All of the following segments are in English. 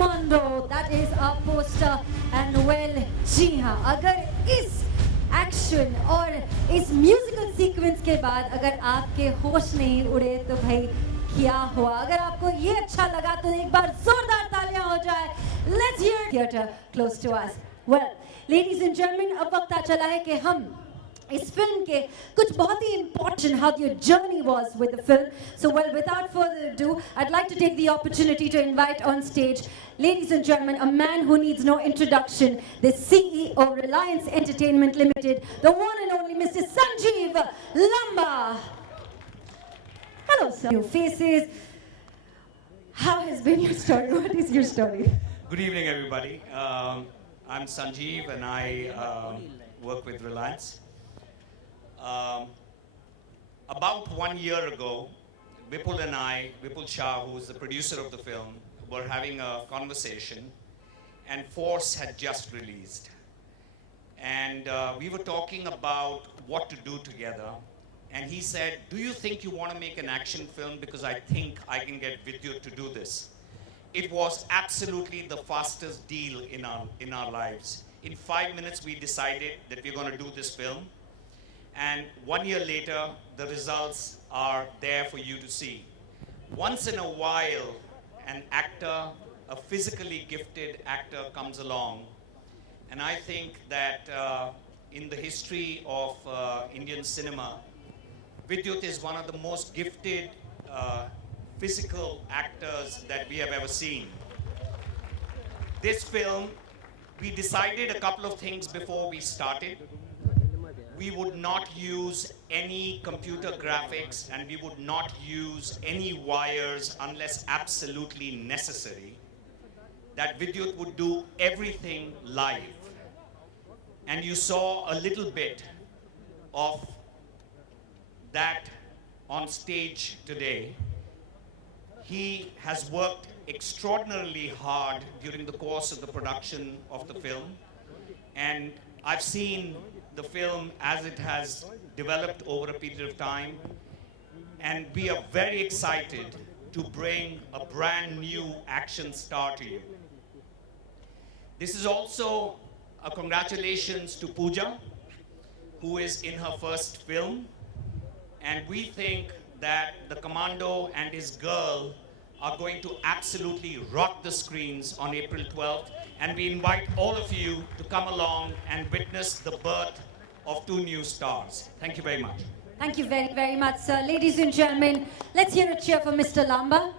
Commando. That is our poster. And well, जी हाँ, अगर इस एक्शन और इस म्यूजिकल सीक्वेंस के बाद अगर आपके होश नहीं उड़े तो भाई क्या हुआ? अगर आपको ये अच्छा लगा तो एक बार जोरदार तालियां हो जाए. Let's hear theater close to us. Well, ladies and gentlemen, अब वक्त आ चला है कि हम इस फिल्म के कुछ बहुत ही important how your journey was with the film. So well, without further ado, I'd like to take the opportunity to invite on stage, ladies and gentlemen, a man who needs no introduction, the CEO of Reliance Entertainment Limited, the one and only Mr. Sanjeev Lamba. Hello, sir. New faces. How has been your story? What is your story? Good evening, everybody. I'm Sanjeev, and I work with Reliance. About 1 year ago, Vipul Shah, who is the producer of the film, were having a conversation, and Force had just released. And we were talking about what to do together. And he said, do you think you want to make an action film? Because I think I can get Vidyut to do this. It was absolutely the fastest deal in our lives. In 5 minutes, we decided that we're going to do this film. And 1 year later, the results are there for you to see. Once in a while, an actor, a physically gifted actor comes along. And I think that in the history of Indian cinema, Vidyut is one of the most gifted physical actors that we have ever seen. This film, we decided a couple of things before we started. We would not use any computer graphics, and we would not use any wires unless absolutely necessary. That Vidyut would do everything live. And you saw a little bit of that on stage today. He has worked extraordinarily hard during the course of the production of the film. And I've seen the film as it has developed over a period of time. And we are very excited to bring a brand new action star to you. This is also a congratulations to Pooja, who is in her first film. And we think that the Commando and his girl are going to absolutely rock the screens on April 12th. And we invite all of you to come along and witness the birth of two new stars. Thank you very much. Thank you very, very much, sir. Ladies and gentlemen, let's hear a cheer for Mr. Lamba.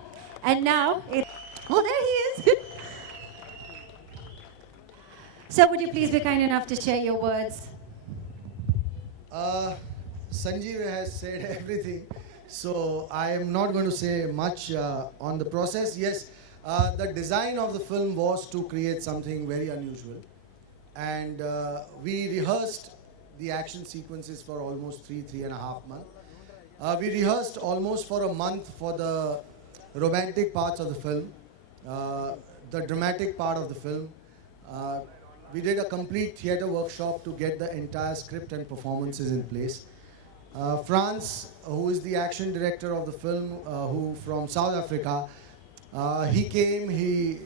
And now, oh, there he is. Sir, would you please be kind enough to share your words? Sanjeev has said everything, so I am not going to say much on the process. Yes, the design of the film was to create something very unusual, and we rehearsed the action sequences for almost 3.5 months. We rehearsed almost for a month for the romantic parts of the film, the dramatic part of the film. We did a complete theatre workshop to get the entire script and performances in place. France, who is the action director of the film, who from South Africa, he came, he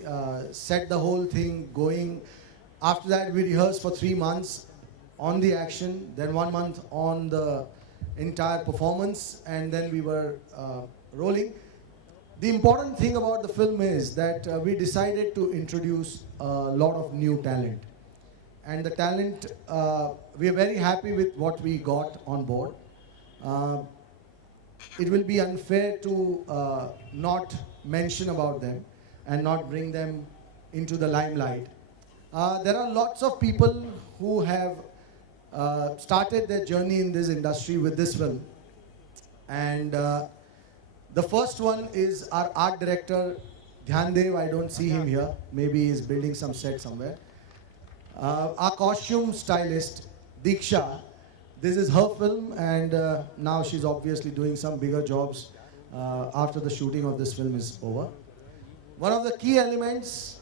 set the whole thing going. After that, we rehearsed for 3 months on the action, then 1 month on the entire performance, and then we were rolling. The important thing about the film is that we decided to introduce a lot of new talent. And the talent, we are very happy with what we got on board. It will be unfair to not mention about them and not bring them into the limelight. There are lots of people who have started their journey in this industry with this film. And the first one is our art director, Dhyandev. I don't see him here. Maybe he's building some set somewhere. Our costume stylist, Diksha. This is her film, and now she's obviously doing some bigger jobs after the shooting of this film is over. One of the key elements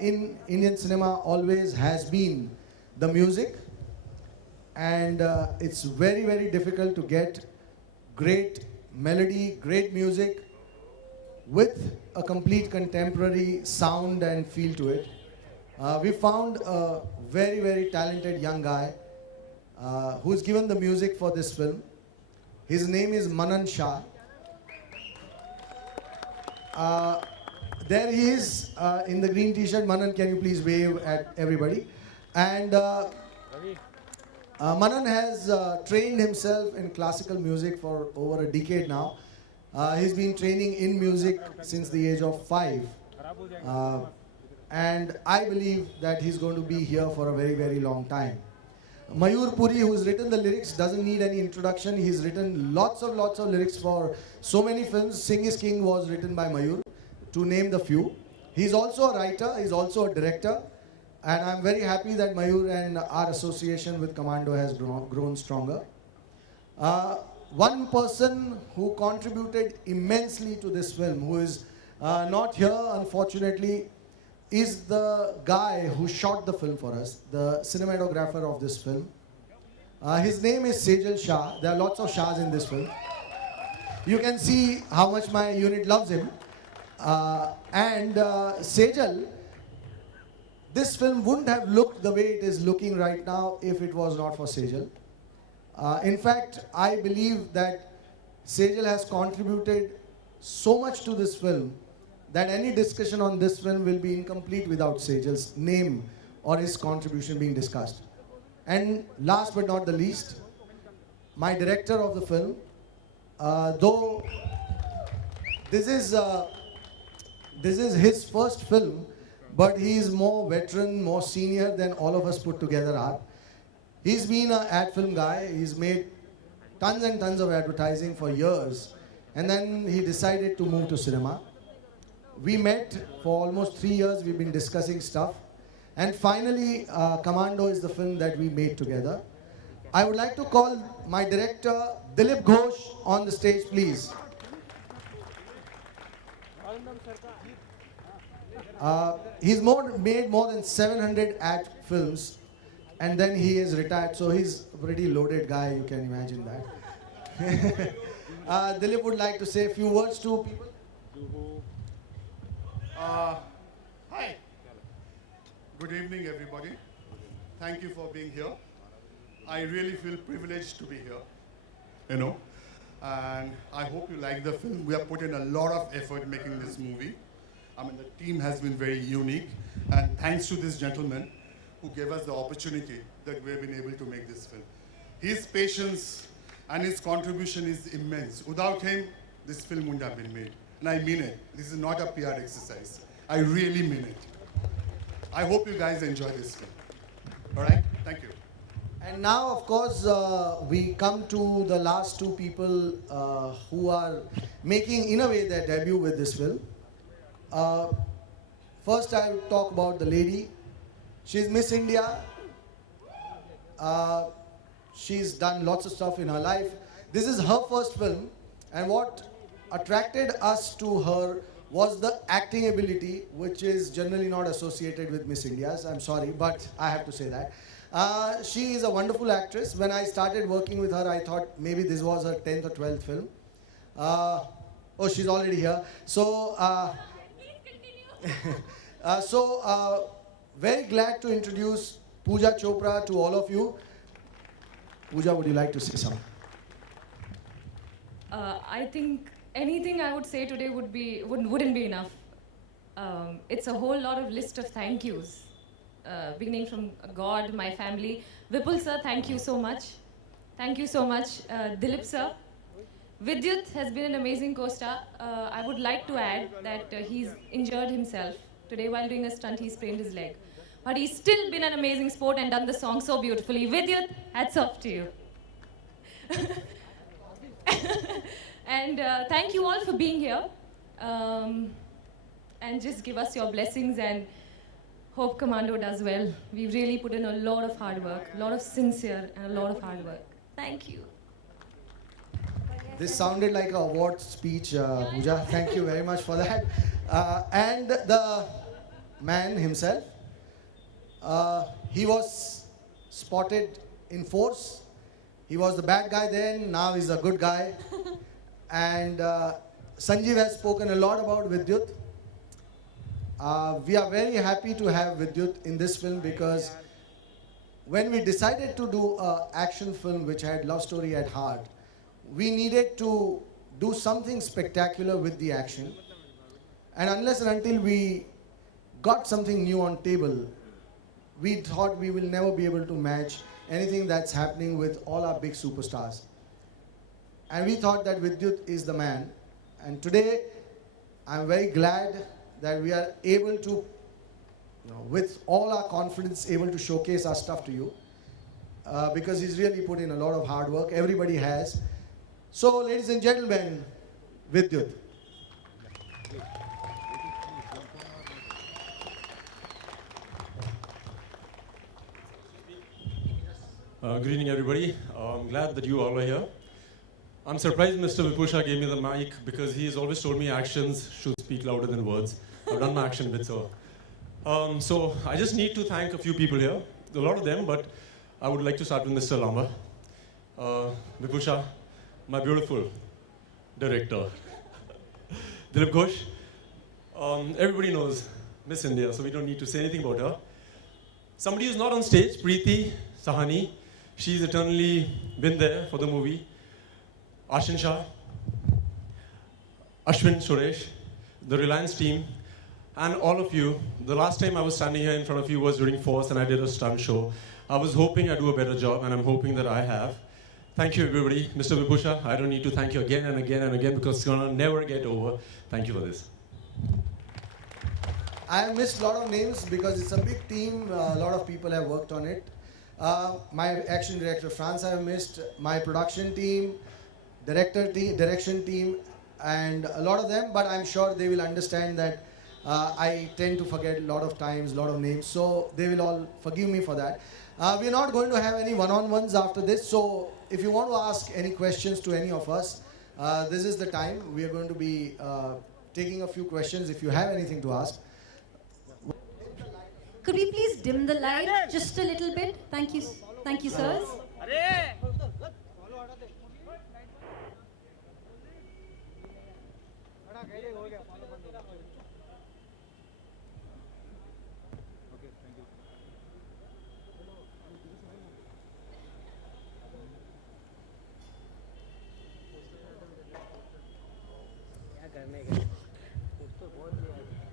in Indian cinema always has been the music, and it's very, very difficult to get great melody, great music with a complete contemporary sound and feel to it. We found a very, very talented young guy who's given the music for this film. His name is Manan Shah. There he is in the green t-shirt. Manan, can you please wave at everybody? And Manan has trained himself in classical music for over a decade now. He's been training in music since the age of 5. And I believe that he's going to be here for a very, very long time. Mayur Puri, who's written the lyrics, doesn't need any introduction. He's written lots of lyrics for so many films. Sing is King was written by Mayur, to name the few. He's also a writer, he's also a director. And I'm very happy that Mayur and our association with Commando has grown stronger. One person who contributed immensely to this film, who is not here unfortunately, is the guy who shot the film for us, the cinematographer of this film. His name is Sejal Shah. There are lots of Shahs in this film. You can see how much my unit loves him. Sejal, this film wouldn't have looked the way it is looking right now if it was not for Sejal. In fact, I believe that Sejal has contributed so much to this film that any discussion on this film will be incomplete without Sejal's name or his contribution being discussed. And last but not the least, my director of the film, though this is his first film, but he is more veteran, more senior than all of us put together are. He's been an ad film guy. He's made tons and tons of advertising for years. And then he decided to move to cinema. We met for almost 3 years. We've been discussing stuff. And finally, Commando is the film that we made together. I would like to call my director, Dilip Ghosh, on the stage, please. He's made more than 700 ad films, and then he is retired, so he's a pretty loaded guy, you can imagine that. Dilip would like to say a few words to people. Hi. Good evening, everybody. Thank you for being here. I really feel privileged to be here, and I hope you like the film. We have put in a lot of effort making this movie. I mean, the team has been very unique, and thanks to this gentleman who gave us the opportunity that we have been able to make this film. His patience and his contribution is immense. Without him, this film wouldn't have been made. And I mean it. This is not a PR exercise. I really mean it. I hope you guys enjoy this film. All right? Thank you. And now, of course, we come to the last two people who are making, in a way, their debut with this film. First, I will talk about the lady. She's Miss India. She's done lots of stuff in her life. This is her first film, and what attracted us to her was the acting ability, which is generally not associated with Miss Indias. I'm sorry, but I have to say that. She is a wonderful actress. When I started working with her, I thought maybe this was her 10th or 12th film. Oh, she's already here. So, very glad to introduce Pooja Chopra to all of you. Pooja, would you like to say something? I think anything I would say today wouldn't be enough. It's a whole lot of list of thank yous, beginning from God, my family. Vipul sir, thank you so much. Thank you so much. Dilip sir. Vidyut has been an amazing co-star. I would like to add that he's injured himself. Today while doing a stunt, he sprained his leg. But he's still been an amazing sport and done the song so beautifully. Vidyut, hats off to you. And thank you all for being here. And just give us your blessings and hope Commando does well. We've really put in a lot of hard work, a lot of sincere and a lot of hard work. Thank you. This sounded like an award speech, Pooja. Thank you very much for that. And the man himself, he was spotted in Force. He was the bad guy then, now he's a good guy. And Sanjeev has spoken a lot about Vidyut. We are very happy to have Vidyut in this film because when we decided to do an action film which had love story at heart, we needed to do something spectacular with the action. And unless and until we got something new on table, we thought we will never be able to match anything that's happening with all our big superstars. And we thought that Vidyut is the man. And today, I'm very glad that we are able to, with all our confidence, able to showcase our stuff to you. Because he's really put in a lot of hard work. Everybody has. So, ladies and gentlemen, Vidyut. Good evening, everybody. I'm glad that you all are here. I'm surprised Mr. Vipusha gave me the mic because he's always told me actions should speak louder than words. I've done my action bit, so. So I just need to thank a few people here, a lot of them, but I would like to start with Mr. Lamba. Vipusha, my beautiful director. Dilip Ghosh. Everybody knows Miss India, so we don't need to say anything about her. Somebody who's not on stage, Preeti Sahani. She's eternally been there for the movie. Ashin Shah, Ashwin Suresh, the Reliance team, and all of you. The last time I was standing here in front of you was during Force and I did a stunt show. I was hoping I'd do a better job and I'm hoping that I have. Thank you, everybody. Mr. Vipusha, I don't need to thank you again and again and again because it's gonna never get over. Thank you for this. I have missed a lot of names because it's a big team. A lot of people have worked on it. My action director, France, I have missed. My production team, direction team, and a lot of them. But I'm sure they will understand that I tend to forget a lot of times, a lot of names. So they will all forgive me for that. We're not going to have any one-on-ones after this. So if you want to ask any questions to any of us, this is the time. We are going to be taking a few questions if you have anything to ask. Could we please dim the light just a little bit? Thank you, sirs.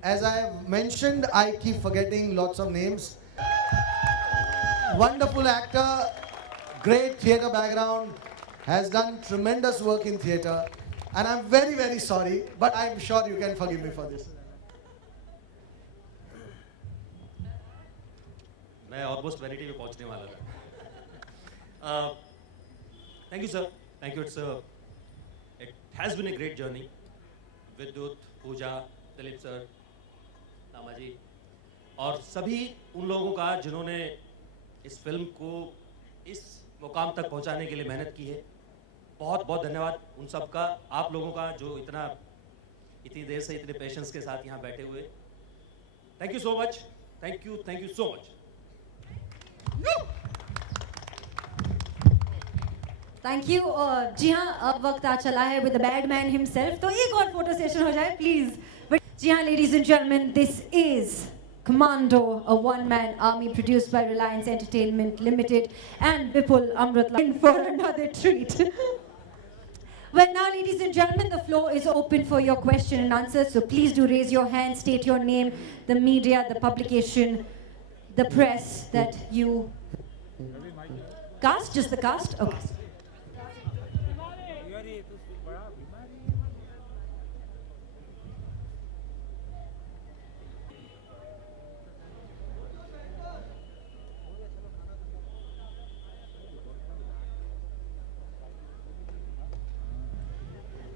As I have mentioned, I keep forgetting lots of names. Wonderful actor, great theatre background, has done tremendous work in theatre. And I'm very, very sorry, but I'm sure you can forgive me for this. मैं almost vanity पे पहुंचने वाला था. Thank you, sir. Thank you. It has been a great journey. Vidyut, Pooja, Dilip sir, Lama ji, और सभी उन लोगों का जिन्होंने इस फिल्म को इस मुकाम तक पहुंचाने के लिए मेहनत की है. बहुत बहुत धन्यवाद उन सब का, आप लोगों का जो इतनी देर से इतने पेशेंस के साथ यहाँ बैठे हुए. Thank you so much. Thank you so much. Thank you. जी हाँ, अब वक्त आ चला है with the bad man himself. तो एक और फोटो सेशन हो जाए प्लीज. जी हाँ, ladies and gentleman, this is Commando, a one-man army produced by Reliance Entertainment Limited and Vipul Amrit in for another treat. Well, now, ladies and gentlemen, the floor is open for your question and answers. So please do raise your hand, state your name, the media, the publication, the press that you cast. Just the cast? Okay.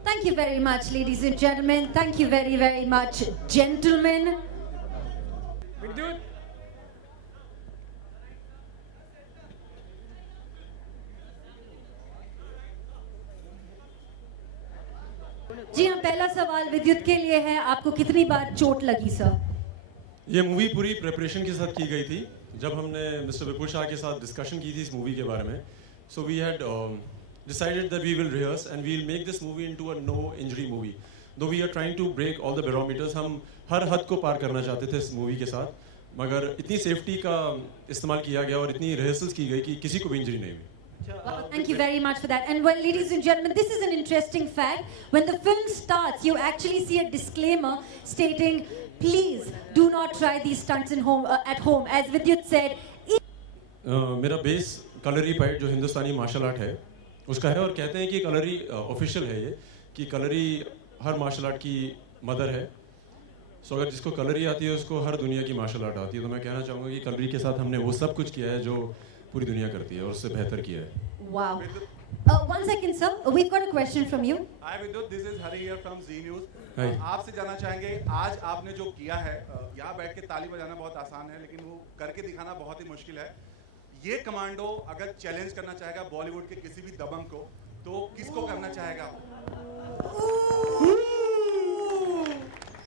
Thank you very much, ladies and gentlemen. Thank you very, very much, gentlemen. जी हाँ, पहला सवाल विद्युत के लिए है. आपको कितनी बार चोट लगी सर? ये मूवी पूरी प्रिपरेशन के साथ की गई थी. जब हमने मिस्टर विपुल शाह के साथ डिस्कशन की थी इस मूवी के बारे में, so we had decided that we will rehearse and we will make this movie into a no injury movie. Though we are trying to break all the barometers, हम हर हद को पार करना चाहते थे इस मूवी के साथ, मगर इतनी सेफ्टी का इस्तेमाल किया गया और इतनी रिहर्सल्स की गई कि किसी को भी इंजरी नहीं हुई. Well, thank you very much for that. And well, ladies and gentlemen, this is an interesting fact. When the film starts, you actually see a disclaimer stating, please do not try these stunts at home. As Vidyut said, मेरा base kalari fight जो हिंदुस्तानी martial art है उसका है, और कहते हैं कि kalari official है ये, कि कलरी हर मार्शल आर्ट की मदर है. सो अगर जिसको कलरी आती है उसको हर दुनिया की मार्शल आर्ट आती है. तो मैं कहना चाहूँगा कि कलरी के साथ हमने वो सब कुछ किया है जो पूरी दुनिया करती है और उससे बेहतर किया है. wow. 1 second, sir. We've got a question from you. Hi Vidyut, this is Hari here from Z News. Hi. आपसे जानना चाहेंगे, आज आपने जो किया है, यहाँ बैठ के ताली बजाना बहुत आसान है, लेकिन वो करके दिखाना बहुत ही मुश्किल है. ये कमांडो अगर चैलेंज करना चाहेगा बॉलीवुड के किसी भी दबंग को, तो किसको करना चाहेगा?